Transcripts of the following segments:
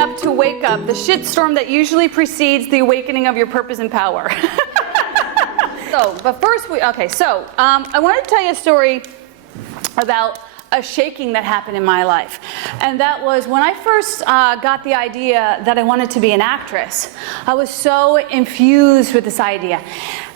up to wake up, the shitstorm that usually precedes the awakening of your purpose and power. But first, I want to tell you a story about a shaking that happened in my life. And that was when I first got the idea that I wanted to be an actress. I was so infused with this idea.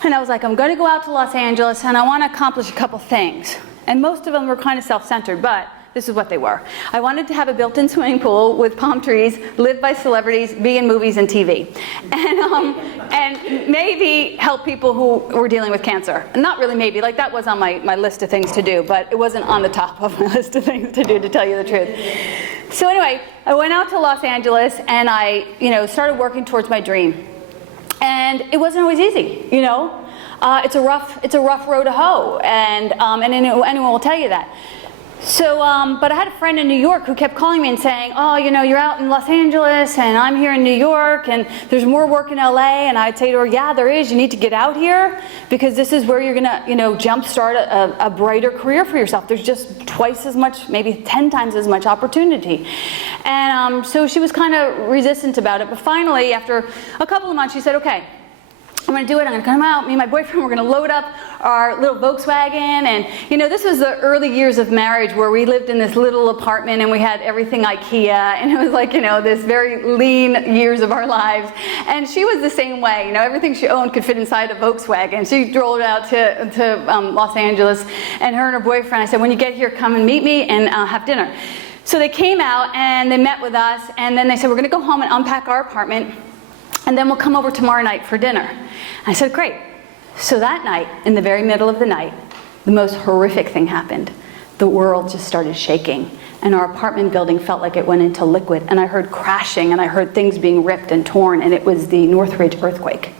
And I was like, I'm going to go out to Los Angeles and I want to accomplish a couple things. And most of them were kind of self-centered, but this is what they were. I wanted to have a built-in swimming pool with palm trees, live by celebrities, be in movies and TV. And maybe help people who were dealing with cancer. Not really maybe, like that was on my list of things to do, but it wasn't on the top of my list of things to do, to tell you the truth. So anyway, I went out to Los Angeles and I, started working towards my dream. And it wasn't always easy, It's a rough road to hoe, and anyone will tell you that. So, but I had a friend in New York who kept calling me and saying, oh, you're out in Los Angeles and I'm here in New York and there's more work in LA. And I'd say to her, yeah, there is. You need to get out here because this is where you're going to, jumpstart a brighter career for yourself. There's just twice as much, maybe 10 times as much opportunity. And so she was kind of resistant about it. But finally, after a couple of months, she said, okay, I'm going to do it. I'm going to come out. Me and my boyfriend, we're going to load up our little Volkswagen. And, this was the early years of marriage where we lived in this little apartment and we had everything IKEA. And it was like, this very lean years of our lives. And she was the same way. Everything she owned could fit inside a Volkswagen. She drove out to Los Angeles. And her and her boyfriend, I said, when you get here, come and meet me and have dinner. So they came out and they met with us. And then they said, we're going to go home and unpack our apartment. And then we'll come over tomorrow night for dinner. I said, great. So that night, in the very middle of the night, the most horrific thing happened. The world just started shaking. And our apartment building felt like it went into liquid. And I heard crashing, and I heard things being ripped and torn, and it was the Northridge earthquake.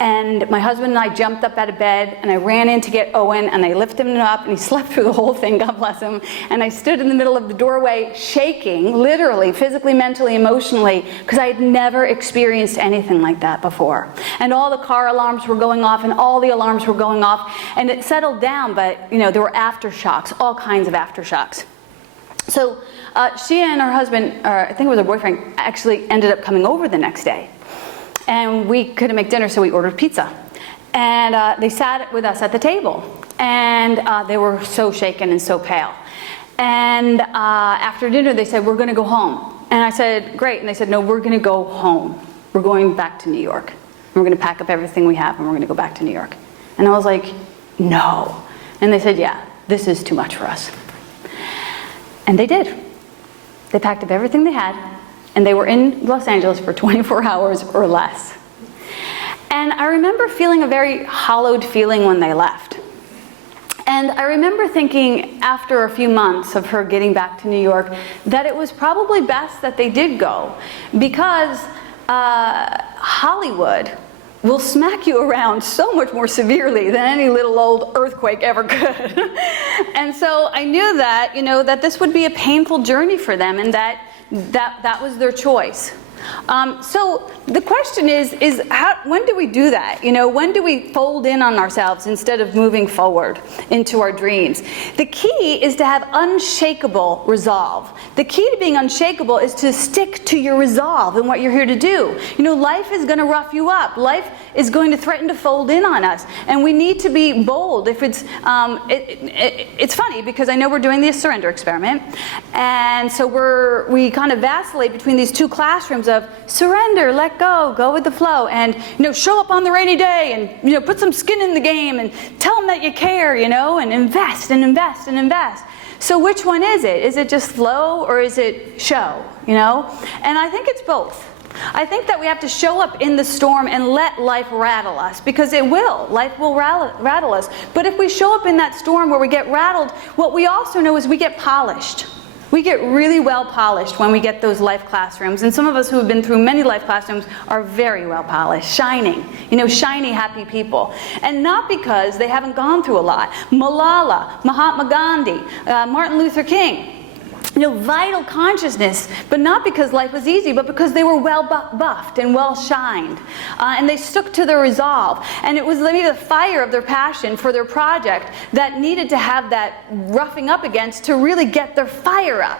And my husband and I jumped up out of bed, and I ran in to get Owen, and I lifted him up, and he slept through the whole thing, God bless him. And I stood in the middle of the doorway shaking, literally, physically, mentally, emotionally, because I had never experienced anything like that before. And all the car alarms were going off, and all the alarms were going off, and it settled down, but there were aftershocks, all kinds of aftershocks. So she and her husband, or I think it was her boyfriend, actually ended up coming over the next day. And we couldn't make dinner, so we ordered pizza. And they sat with us at the table. And they were so shaken and so pale. And after dinner, they said, we're going to go home. And I said, great. And they said, no, we're going to go home. We're going back to New York. And we're going to pack up everything we have, and we're going to go back to New York. And I was like, no. And they said, yeah, this is too much for us. And they did. They packed up everything they had. And they were in Los Angeles for 24 hours or less. And I remember feeling a very hollowed feeling when they left. And I remember thinking after a few months of her getting back to New York that it was probably best that they did go, because Hollywood will smack you around so much more severely than any little old earthquake ever could. And so I knew that, that this would be a painful journey for them, and that was their choice. So the question is when do we do that? When do we fold in on ourselves instead of moving forward into our dreams? The key is to have unshakable resolve. The key to being unshakable is to stick to your resolve and what you're here to do. Life is going to rough you up. Life is going to threaten to fold in on us, and we need to be bold. If it's funny because I know we're doing the surrender experiment, and so we kind of vacillate between these two classrooms of surrender, let go with the flow, and show up on the rainy day, and put some skin in the game, and tell them that you care, and invest and invest and invest. So which one is it? Is it just flow, or is it show? And I think it's both. I think that we have to show up in the storm and let life rattle us, because it will. Life will rattle us. But if we show up in that storm where we get rattled, what we also know is we get polished. We get really well polished when we get those life classrooms. And some of us who have been through many life classrooms are very well polished, shining, shiny, happy people. And not because they haven't gone through a lot. Malala, Mahatma Gandhi, Martin Luther King. Vital consciousness, but not because life was easy, but because they were well buffed and well shined. And they stuck to their resolve. And it was maybe the fire of their passion for their project that needed to have that roughing up against to really get their fire up.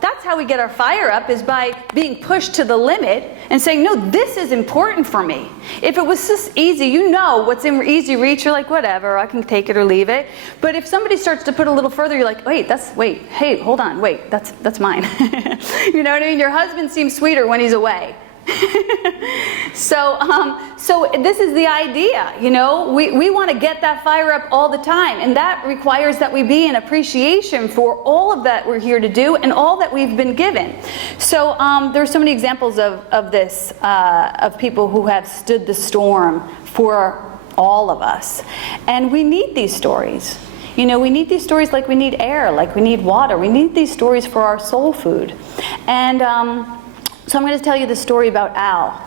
that's how we get our fire up, is by being pushed to the limit and saying, no, this is important for me. If it was just easy, you know what's in easy reach, you're like, whatever, I can take it or leave it. But if somebody starts to put a little further, you're like, hey, hold on, wait, that's mine. You know what I mean? Your husband seems sweeter when he's away. So this is the idea, you know, we want to get that fire up all the time, and that requires that we be in appreciation for all of that we're here to do and all that we've been given. So there are so many examples of this, of people who have stood the storm for all of us, and we need these stories. You know, we need these stories like we need air, like we need water. We need these stories for our soul food. And so I'm going to tell you the story about Al.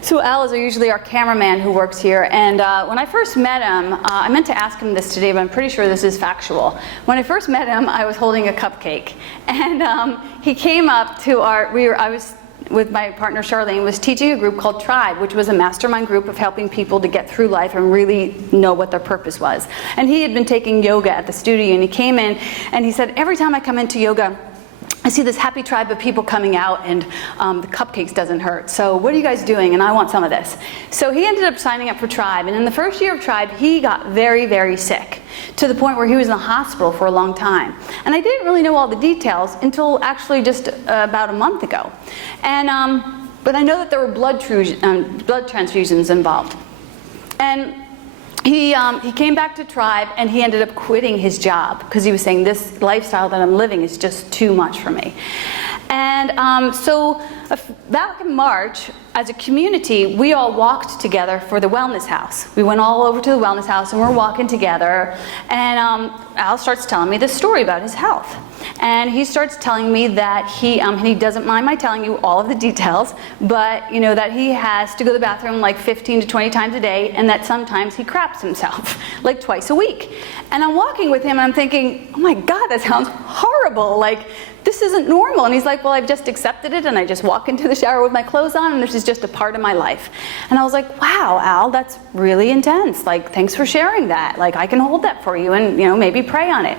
So Al is usually our cameraman who works here, and when I first met him, I meant to ask him this today, but I'm pretty sure this is factual. When I first met him, I was holding a cupcake, and he came up to I was with my partner Charlene, was teaching a group called Tribe, which was a mastermind group of helping people to get through life and really know what their purpose was. And he had been taking yoga at the studio, and he came in, and he said, every time I come into yoga, I see this happy tribe of people coming out, and the cupcakes doesn't hurt. So what are you guys doing? And I want some of this. So he ended up signing up for Tribe. And in the first year of Tribe, he got very, very sick, to the point where he was in the hospital for a long time. And I didn't really know all the details until actually just about a month ago. And but I know that there were blood transfusions involved. And he came back to Tribe, and he ended up quitting his job because he was saying, this lifestyle that I'm living is just too much for me. And so back in March, as a community, we all walked together for the wellness house. We went all over to the wellness house, and we're walking together, and Al starts telling me this story about his health. And he starts telling me that he doesn't mind my telling you all of the details, but you know that he has to go to the bathroom like 15 to 20 times a day, and that sometimes he craps himself like twice a week. And I'm walking with him, and I'm thinking, oh my God, that sounds horrible. Like, this isn't normal. And he's like, well, I've just accepted it, and I just walk into the shower with my clothes on, and this is just a part of my life. And I was like, wow, Al, that's really intense. Like, thanks for sharing that. Like, I can hold that for you, and you know, maybe pray on it.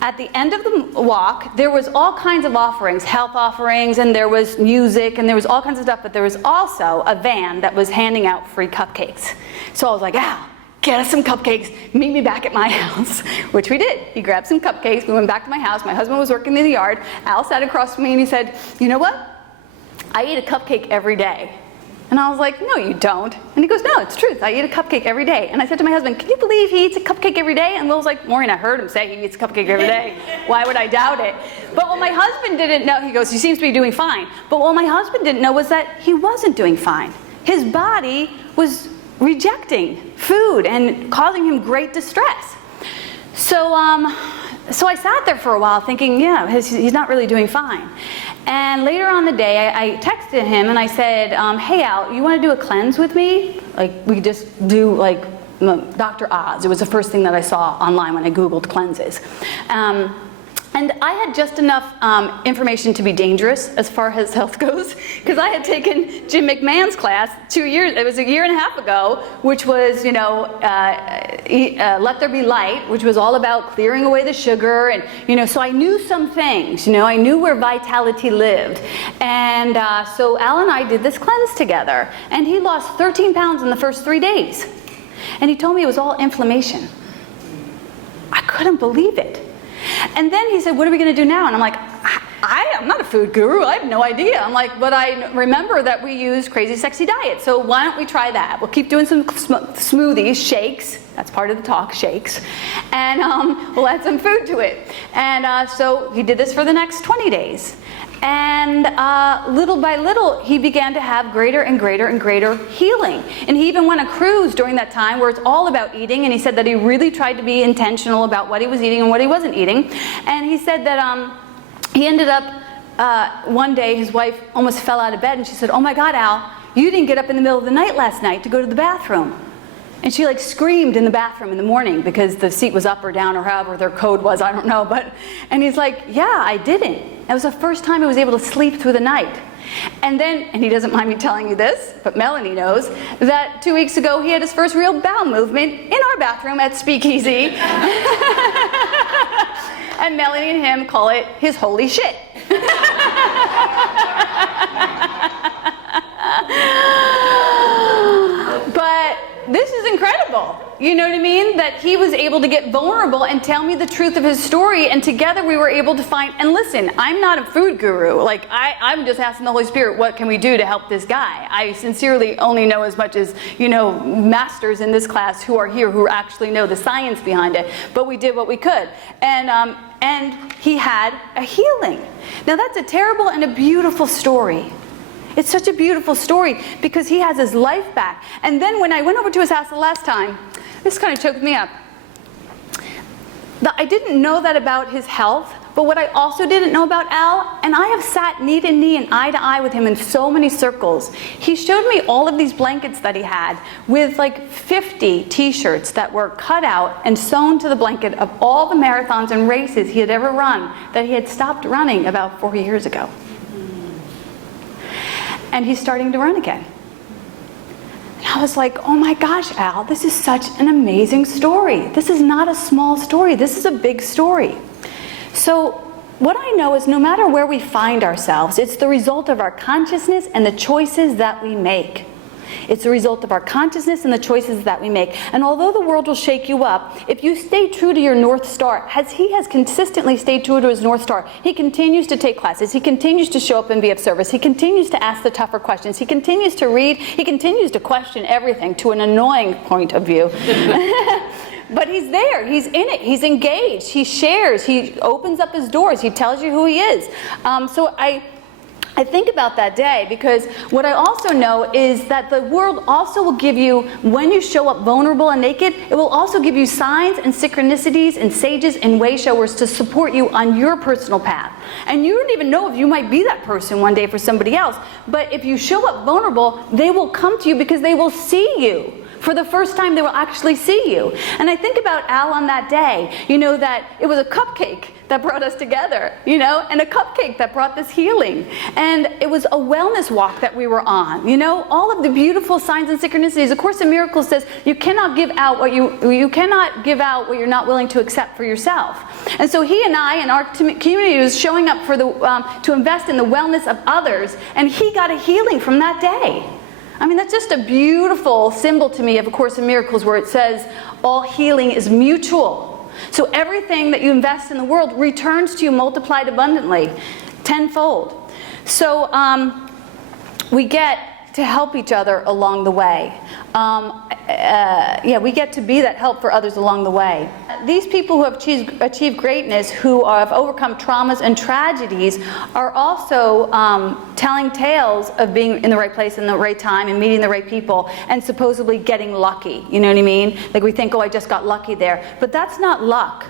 At the end of the walk, there was all kinds of offerings, health offerings, and there was music, and there was all kinds of stuff, but there was also a van that was handing out free cupcakes. So I was like, Al, get us some cupcakes, meet me back at my house, which we did. He grabbed some cupcakes, we went back to my house, my husband was working in the yard, Al sat across from me and he said, you know what? I eat a cupcake every day. And I was like, no, you don't. And he goes, no, it's truth. I eat a cupcake every day. And I said to my husband, can you believe he eats a cupcake every day? And Will's like, Maureen, I heard him say he eats a cupcake every day. Why would I doubt it? But what my husband didn't know, he goes, he seems to be doing fine. But what my husband didn't know was that he wasn't doing fine. His body was rejecting food and causing him great distress. So I sat there for a while thinking, yeah, he's not really doing fine. And later on the day, I texted him and I said, hey Al, you want to do a cleanse with me? Like, we could just do like Dr. Oz. It was the first thing that I saw online when I Googled cleanses. And I had just enough information to be dangerous as far as health goes, because I had taken Jim McMahon's class it was a year and a half ago, which was, you know, Let There Be Light, which was all about clearing away the sugar, and, you know, so I knew some things, you know, I knew where vitality lived. And so Al and I did this cleanse together, and he lost 13 pounds in the first 3 days. And he told me it was all inflammation. I couldn't believe it. And then he said, what are we going to do now? And I'm like, I'm not a food guru. I have no idea. I'm like, but I remember that we use Crazy Sexy Diet. So why don't we try that? We'll keep doing some smoothies, shakes. That's part of the talk, shakes. And we'll add some food to it. And so he did this for the next 20 days. And little by little, he began to have greater and greater and greater healing. And he even went on a cruise during that time where it's all about eating. And he said that he really tried to be intentional about what he was eating and what he wasn't eating. And he said that he ended up, one day, his wife almost fell out of bed. And she said, oh my God, Al, you didn't get up in the middle of the night last night to go to the bathroom. And she like screamed in the bathroom in the morning because the seat was up or down or however their code was, I don't know. And he's like, yeah, I didn't. It was the first time I was able to sleep through the night. And then, and he doesn't mind me telling you this, but Melanie knows, that 2 weeks ago he had his first real bowel movement in our bathroom at Speakeasy. And Melanie and him call it his holy shit. But this is incredible. You know what I mean? That he was able to get vulnerable and tell me the truth of his story, and together we were able to find, and listen, I'm not a food guru. Like, I'm just asking the Holy Spirit, what can we do to help this guy? I sincerely only know as much as, you know, masters in this class who are here who actually know the science behind it, but we did what we could. And he had a healing. Now that's a terrible and a beautiful story. It's such a beautiful story because he has his life back. And then when I went over to his house the last time, this kind of choked me up. I didn't know that about his health, but what I also didn't know about Al, and I have sat knee to knee and eye to eye with him in so many circles. He showed me all of these blankets that he had with like 50 t-shirts that were cut out and sewn to the blanket of all the marathons and races he had ever run that he had stopped running about 4 years ago. And he's starting to run again. And I was like, oh my gosh, Al, this is such an amazing story. This is not a small story. This is a big story. So what I know is no matter where we find ourselves, it's the result of our consciousness and the choices that we make. It's the result of our consciousness and the choices that we make. And although the world will shake you up, if you stay true to your North Star, as he has consistently stayed true to his North Star, he continues to take classes, he continues to show up and be of service, he continues to ask the tougher questions, he continues to read, he continues to question everything to an annoying point of view. But he's there, he's in it, he's engaged, he shares, he opens up his doors, he tells you who he is. So I think about that day because what I also know is that the world also will give you, when you show up vulnerable and naked, it will also give you signs and synchronicities and sages and way showers to support you on your personal path. And you don't even know if you might be that person one day for somebody else, but if you show up vulnerable, they will come to you because they will see you. For the first time, they will actually see you. And I think about Al on that day, you know, that it was a cupcake that brought us together, you know, and a cupcake that brought this healing. And it was a wellness walk that we were on, you know, all of the beautiful signs and synchronicities. A Course in Miracles says you cannot give out what you cannot give out what you're not willing to accept for yourself. And so he and I and our community was showing up for to invest in the wellness of others, and he got a healing from that day. I mean, that's just a beautiful symbol to me of A Course in Miracles where it says all healing is mutual. So everything that you invest in the world returns to you multiplied abundantly, tenfold. So we get to help each other along the way. We get to be that help for others along the way. These people who have achieved greatness, who have overcome traumas and tragedies, are also telling tales of being in the right place in the right time and meeting the right people and supposedly getting lucky. You know what I mean? Like we think, oh, I just got lucky there. But that's not luck.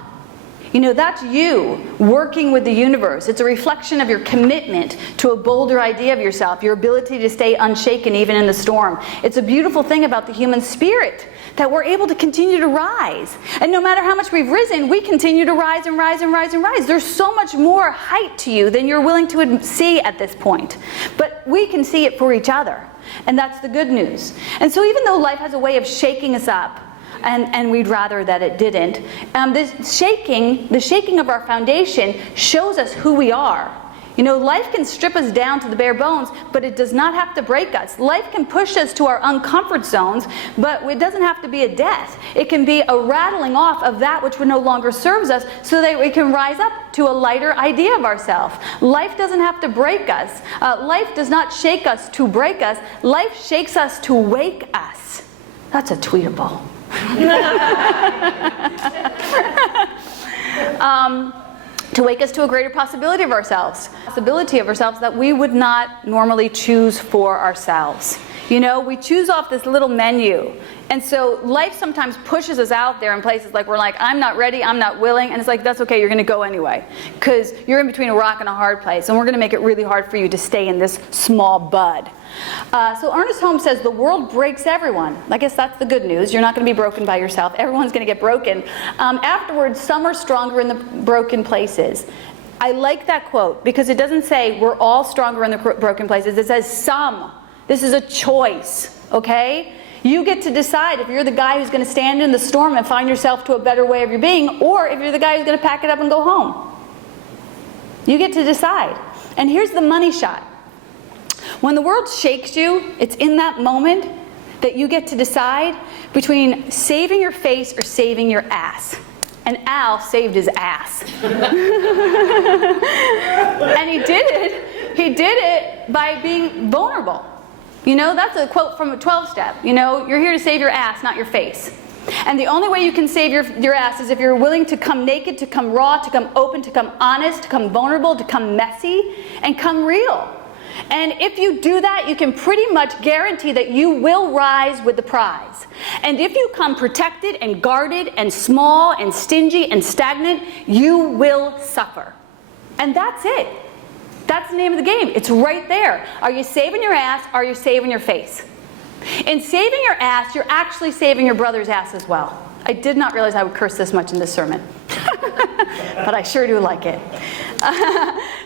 You know, that's you working with the universe. It's a reflection of your commitment to a bolder idea of yourself, your ability to stay unshaken even in the storm. It's a beautiful thing about the human spirit that we're able to continue to rise. And no matter how much we've risen, we continue to rise and rise and rise and rise. There's so much more height to you than you're willing to see at this point. But we can see it for each other. And that's the good news. And so even though life has a way of shaking us up, and we'd rather that it didn't, the shaking of our foundation shows us who we are. You know, life can strip us down to the bare bones, but it does not have to break us. Life can push us to our uncomfort zones, but it doesn't have to be a death. It can be a rattling off of that which no longer serves us so that we can rise up to a lighter idea of ourselves. Life doesn't have to break us. Life does not shake us to break us. Life shakes us to wake us. That's a tweetable. To wake us to a greater possibility of ourselves that we would not normally choose for ourselves. You know, we choose off this little menu. And so life sometimes pushes us out there in places like we're like, I'm not ready, I'm not willing. And it's like, that's okay, you're going to go anyway. Because you're in between a rock and a hard place. And we're going to make it really hard for you to stay in this small bud. So Ernest Holmes says the world breaks everyone. I guess that's the good news. You're not going to be broken by yourself. Everyone's going to get broken. Afterwards, some are stronger in the broken places. I like that quote because it doesn't say we're all stronger in the broken places. It says some. This is a choice, okay? You get to decide if you're the guy who's going to stand in the storm and find yourself to a better way of your being, or if you're the guy who's going to pack it up and go home. You get to decide. And here's the money shot. When the world shakes you, it's in that moment that you get to decide between saving your face or saving your ass. And Al saved his ass. And he did it by being vulnerable. You know, that's a quote from a 12-step. You know, you're here to save your ass, not your face. And the only way you can save your ass is if you're willing to come naked, to come raw, to come open, to come honest, to come vulnerable, to come messy, and come real. And if you do that, you can pretty much guarantee that you will rise with the prize. And if you come protected and guarded and small and stingy and stagnant, you will suffer. And that's it. That's the name of the game. It's right there. Are you saving your ass? Are you saving your face? In saving your ass, you're actually saving your brother's ass as well. I did not realize I would curse this much in this sermon. But I sure do like it.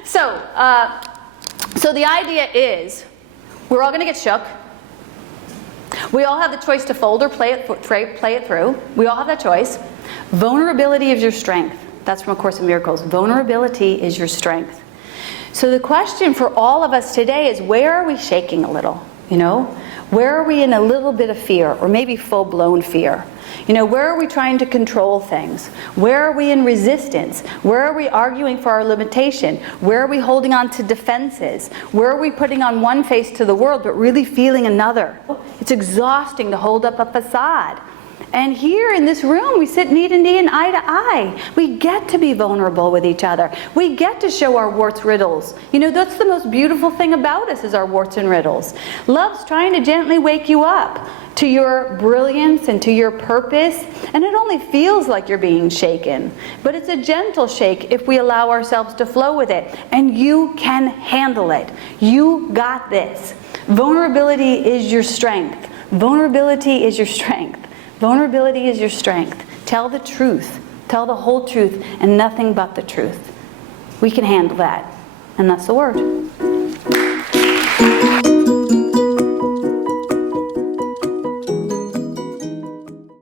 So the idea is, we're all going to get shook. We all have the choice to fold or play it through. We all have that choice. Vulnerability is your strength. That's from A Course in Miracles. Vulnerability is your strength. So the question for all of us today is, where are we shaking a little? You know, where are we in a little bit of fear, or maybe full-blown fear? You know, where are we trying to control things? Where are we in resistance? Where are we arguing for our limitation? Where are we holding on to defenses? Where are we putting on one face to the world but really feeling another? It's exhausting to hold up a facade. And here in this room, we sit knee to knee and eye to eye. We get to be vulnerable with each other. We get to show our warts, riddles. You know, that's the most beautiful thing about us, is our warts and riddles. Love's trying to gently wake you up to your brilliance and to your purpose. And it only feels like you're being shaken. But it's a gentle shake if we allow ourselves to flow with it. And you can handle it. You got this. Vulnerability is your strength. Vulnerability is your strength. Vulnerability is your strength. Tell the truth. Tell the whole truth and nothing but the truth. We can handle that. And that's the word.